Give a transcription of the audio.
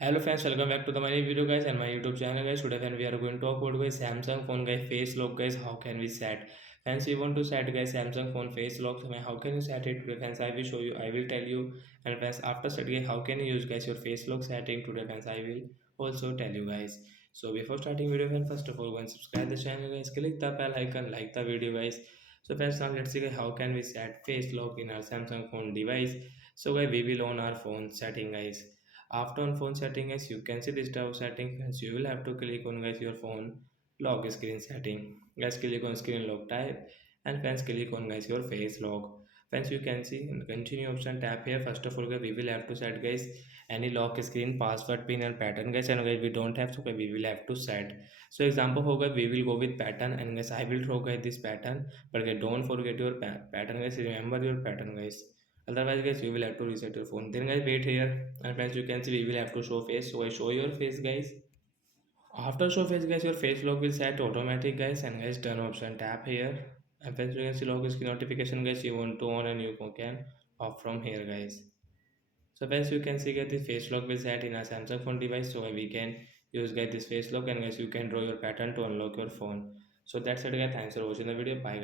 Hello friends, welcome back to the my new video guys and my YouTube channel guys. Today when we are going to talk about guys Samsung phone guys face lock guys. How can we set? Friends, we want to set guys Samsung phone face lock. So how can you set it today friends? I will show you. I will tell you. And friends, after setting how can you use guys your face lock setting today friends? I will also tell you guys. So before starting video friends, first of all go and subscribe the channel guys. Click the bell icon, like the video guys. So friends, now let's see guys, how can we set face lock in our Samsung phone device. So guys, we will on our phone setting guys. After on phone setting guys, you can see this type of setting guys. You will have to click on guys your phone lock screen setting guys. Click on screen lock type and friends click on guys your face lock. Friends, you can see in the continue option, tap here. First of all guys, we will have to set guys any lock screen password pin and pattern guys, and guys we don't have, so guys we will have to set. So example hoga, we will go with pattern, and guys I will throw guys this pattern, but guys don't forget your pattern guys. Remember your pattern guys, otherwise guys you will have to reset your phone. Then guys wait here, and friends you can see we will have to show face. So I show your face guys. After show face guys, your face lock will set automatic guys, and guys turn option, tap here. And friends you can see lock screen notification guys, you want to on and you can off from here guys. So friends, you can see that this face lock will set in a Samsung phone device. So we can use guys this face lock, and guys you can draw your pattern to unlock your phone. So that's it guys. Thanks for watching the video. Bye guys.